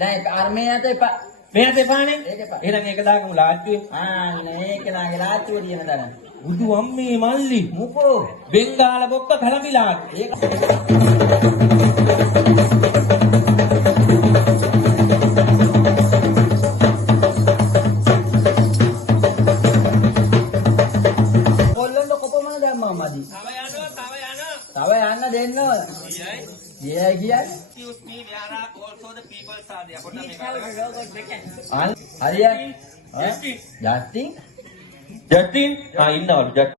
දැන් අර්මේයට එපා. මෙයාට එපානේ. ඒක එපා. එහෙනම් ඒක දාගමු ලාච්චුවේ. මේක නාගේ ලාච්චුව තියෙන තැන. බුදු අම්මේ මල්ලි. මොකෝ? බෙන්ගාල බොක්ක කලඹිලා. ඒක කොල්ලන්ට කොපමණ දැම්මා මදි. තව යන්න දෙන්න ඕන. ගියයි කියන්නේ. Excuse me, where are also the people are there? හරිය. ජස්ටින්. ජස්ටින් ජස්ටින් ඉන්නවලු ජස්ටින්.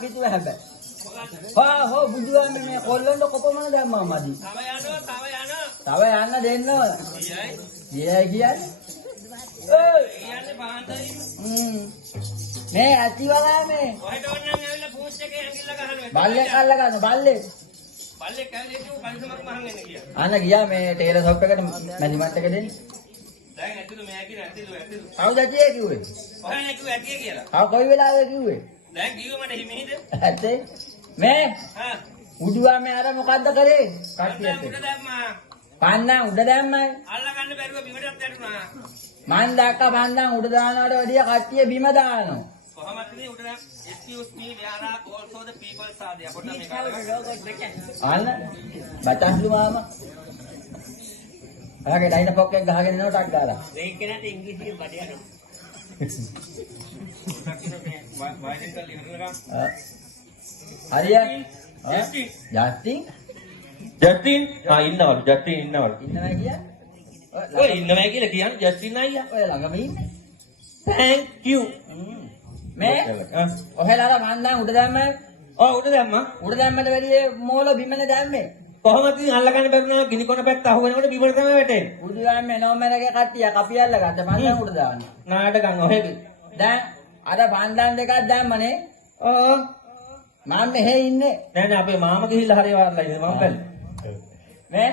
කිතුව හැබැයි. හෝ බුදුහාමේ මේ කොල්ලන්ට කොපමණ දැම්මා මදි. තව යන්න දෙන්න ඕන. ගියයි කියන්නේ. යන්නේ පාන්දරි. මේ ඇතිවලා මේ. කොහෙට වන්නම් ඇවිල්ලා පූස් එකේ ඇඟිල්ල ගහනවා. බල්ලෙක් අල්ල ගන්න බල්ලෙක්. බල්ලෙක් ඇවිල්ලා ඉතින් පරිසමක් මහන් වෙන්න ගියා. අන්න ගියා මේ ටේලර් ෂොප් එකට මැදිමත් එක දෙන්න. දැන් ඇතුළු මෙයා කියන ඇතුළු. කවුද ඇටියේ කිව්වේ? කොහෙන්ද කිව්වේ ඇටියේ කියලා? කොයි වෙලාවෙ කිව්වේ? දැන් කිව්ව මට හිමෙහිද? ඇත්තේ මේ උඩුවාමේ අර මොකද්ද කරේ? කට්ටියට. උඩ දැම්මා. පන්නා උඩ දැම්මයි. අල්ල ගන්න බැරුව බිමටත් වැටුණා. මන් දැක්ක පන්නා උඩ දානවට වැඩිය කට්ටිය බිම දානවා. කොහොමද මේ උඩ දැම් excuse me where are also the people are there? පොඩ්ඩක් මේක. අන්න බටස්ලු මාමා. ආගේ ඩයින පොක් එක ගහගෙන එනවා ටක් ගාලා. මේක නේද ඉංග්‍රීසියෙන් බඩ යනවා. හරිය. ජස්ටින්. ජස්ටින් ඉන්නවලු ජස්ටින් ඉන්නවලු. ඉන්නවා කිය. ඔය ඉන්නවා කියලා කියන්නේ ජස්ටින් අයියා. ඔය ළඟම ඉන්නේ. thank you. මේ ඔහෙලාට මන් දැන් උඩ දැම්මයි. ඔව් උඩ දැම්මා. උඩ දැම්මට වැඩිය මෝල බිමනේ දැම්මේ. කොහොමද ඉතින් අල්ලගන්න බැරුණා ගිනි කොන පැත්ත අහු වෙනකොට බිමට තමයි වැටෙන්නේ. උඩුගාමේ නෝමරගේ කට්ටිය කපි අල්ලගත්ත මන් දැන් උඩ දාන්නේ. නාටකම් ඔහෙද. දැන් අර පන්දන් දෙකක් දැම්මනේ. ඕ මම මෙහෙ ඉන්නේ. නෑ අපේ මාමා ගිහිල්ලා හරි වාරලා ඉන්නේ මම බැලුවා. මේ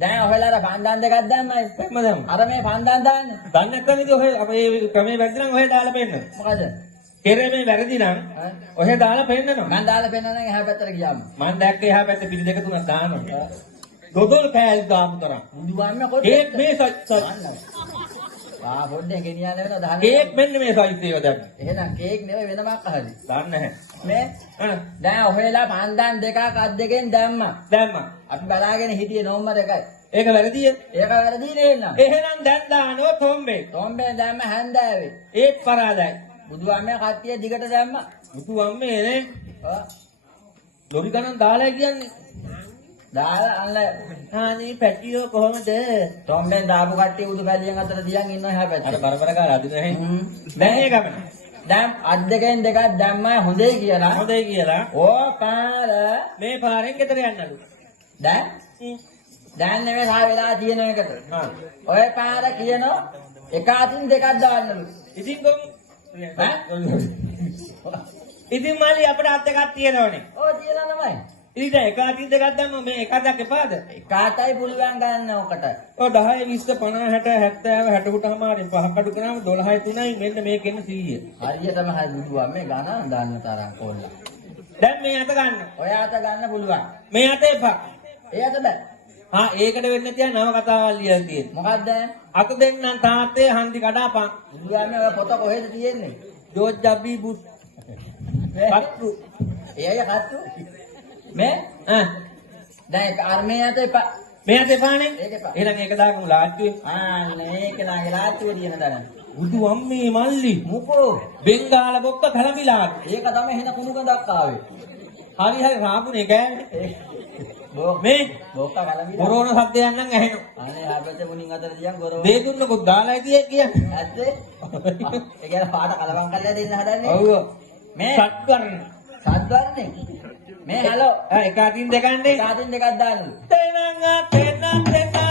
දැන් ඔයලා අර පන්දන් දෙකක් දැම්මයි. කොහෙම දැම්ම? අර මේ පන්දන් දාන්නේ. දන්නේ නැත්නම් ඉතින් ඔය අපේ ක්‍රමේ වැරදි නම් ඔය දාලා පෙන්නන. මොකද? කෙරේ මේ වැරදි නම් ඔය දාලා පෙන්නනවා. මං දාලා පෙන්නන එහා පැත්තට ගියාම. මම දැක්ක එහා පැත්තේ පිළි දෙක තුනක් දානවා. දොඩොල් කෑල් දාපු තරම්. බුදුහාමේ කොට. කේක් මේ සයිස්. ආ පොඩ්ඩේ ගෙනියන්න වෙනවා දහන. කේක් මෙන්න මේ සයිස් එක දැන්. එහෙනම් කේක් නෙවෙයි වෙනමක් අහලි. දන්නේ නැහැ. මේ දැන් ඔයලා පන්දන් දෙකක් අත් දෙකෙන් දැම්මා. දැම්මා. අපි බලාගෙන හිටියේ නෝම්බර එකයි. ඒක වැරදිය. ඒක වැරදි නේනම්. එහෙනම් දැන් දානවා තොම්බේ. තොම්බේ දැම්ම හැන්දෑවේ. ඒත් පරාදයි. බුදුහාමේ කට්ටිය දිගට දැම්මා. මුතු අම්මේ නේ. ඔව්. ලොරි ගණන් දාලා කියන්නේ. දාලා අල්ල අනේ පැටියෝ කොහමද? තොම්බෙන් දාපු කට්ටිය උඩු පැලියෙන් අතර තියන් ඉන්නවා එහා අර පැත්තේ. බරබර ගාලා අදින නැහැ. දැන් ඒ ගමන. දැන් අත් දෙකෙන් දෙකක් දැම්මා හොඳයි කියලා. හොඳයි කියලා. ඕ පාර මේ පාරෙන් ගෙදර යන්නලු. දැන් දැන් නෙවෙයි සාය වෙලා තියෙන එකට. හා. ඔය පාර කියනවා එක අතින් දෙකක් දාන්නලු. ඉතින් කොම් ඉතින් මාළි අපිට අත් දෙකක් තියෙනවනේ. ඔය තියලා තමයි. ඉතින් දැන් එක අතින් දෙකක් දැම්ම මේ එක අතක් එපාද? කාටයි පුළුවන් ගන්න ඔකට. ඔය 10 20 50 60 70 60 මාරේ පහක් අඩු කරාම 12යි 3යි මෙන්න මේකෙන්න 100. හරියටම හරි බුදුවා මේ ගණන් දාන්න තරම් කොල්ල. දැන් මේ අත ගන්න. ඔය අත ගන්න පුළුවන්. මේ අත එපා. ඒ අත බෑ. හා ඒකට වෙන්නේ තියා නව කතාවල් ලියලා තියෙන්නේ. මොකක්ද? අත දෙන්නම් තාත්තේ හන්දි කඩාපන්. බුදුවා මේ ඔය පොත කොහෙද තියෙන්නේ? George W Bush. පත්තු. එයයි කට්ටු. මේ දැන් අර්මේ අත එපා. මේ අත එපානේ. ඒක එපා. එහෙනම් ඒක දාගමු ලාට්ටුවේ. මේක නාගේ ලාට්ටුවේ තියෙන දරන. බුදු අම්මේ මල්ලි. මොකෝ? බෙන්ගාල බොක්ක කලබිලා. ඒක තමයි හින කුණු ගඳක් ආවේ. හරි හරි රාගුනේ ගෑනේ. මේ බොක්ක කලබිලා. කොරෝන සද්දයක් නම් ඇහෙනවා. අනේ ආපැත්තේ මුණින් අතර තියන් ගොරව. දේ දුන්නකොත් දාලා කියන්නේ. ඇත්තේ? ඒ කියන්නේ පාට කලවම් කරලා දෙන්න හදන්නේ. ඔව්. මේ සත්වර්ණ. සද්වර්ණේ. මේ හලෝ. එක අතින් දෙකන්නේ. කාටින් දෙකක් දාන්නලු. තේනං තේනං